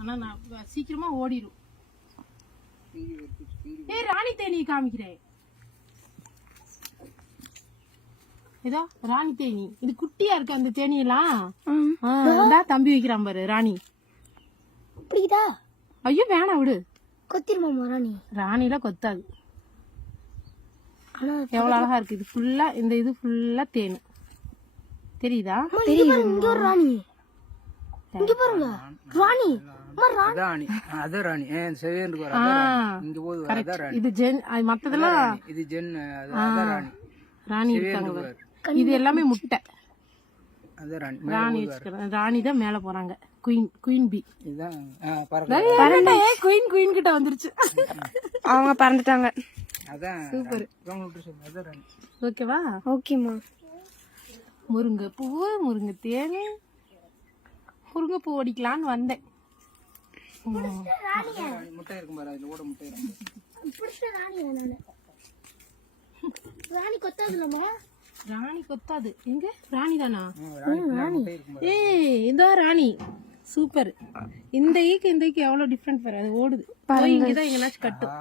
ஆனா நான் சீக்கிரமா ஓடிடும். ஏய் ராணி தேனி காமிக்கிறேன். ஏதோ ராணி தேனி இது குட்டியா இருக்கு. அந்த தேனியெல்லாம் தம்பி வைக்கிறான் பாரு ராணி. அப்படிதா? ஐயோ வேணாம் விடு. கொத்திருமாமா ராணி? ராணில கொத்தாது. ஆனா எவ்வளவு அழகா இருக்கு. இது ஃபுல்லா இது ஃபுல்லா தேனு தெரியுதா? இங்க ஒரு ராணி, இங்க பாருங்க ராணி. ராணி அத ராணி செவேந்து வர இங்க போது அத ராணி. இது ஜென் மத்ததெல்லாம் இது ஜென் அத ராணி. ராணி இருக்காங்க. இது எல்லாமே முட்டை. அத ராணி. ராணி ராணி தான் மேல போறாங்க. குயின் பி இதான் பறக்க. குயின் கிட்ட வந்துருச்சு. அவங்க பறந்துட்டாங்க. அதான் சூப்பர். அத ராணி. ஓகேவா? ஓகேமா. முருங்கை பூவு முருங்கை தேனு முருங்கை பூ அடிக்கலான்னு வந்தேன். முட்டை இருக்கும் பாரு, அதுல ஓட முட்டை இருக்கு. ராணி கொத்தாதுலமா? ராணி கொத்தாது. எங்க ராணி தானா? ராணி இருக்கும் பாரு. ஏய் இதோ ராணி. சூப்பர். இந்த ஈக்கு எவ்வளவு டிஃபரெண்ட் பாரு. அது ஓடுது. இங்கதான் எங்கனாச்சும் கட்டும்.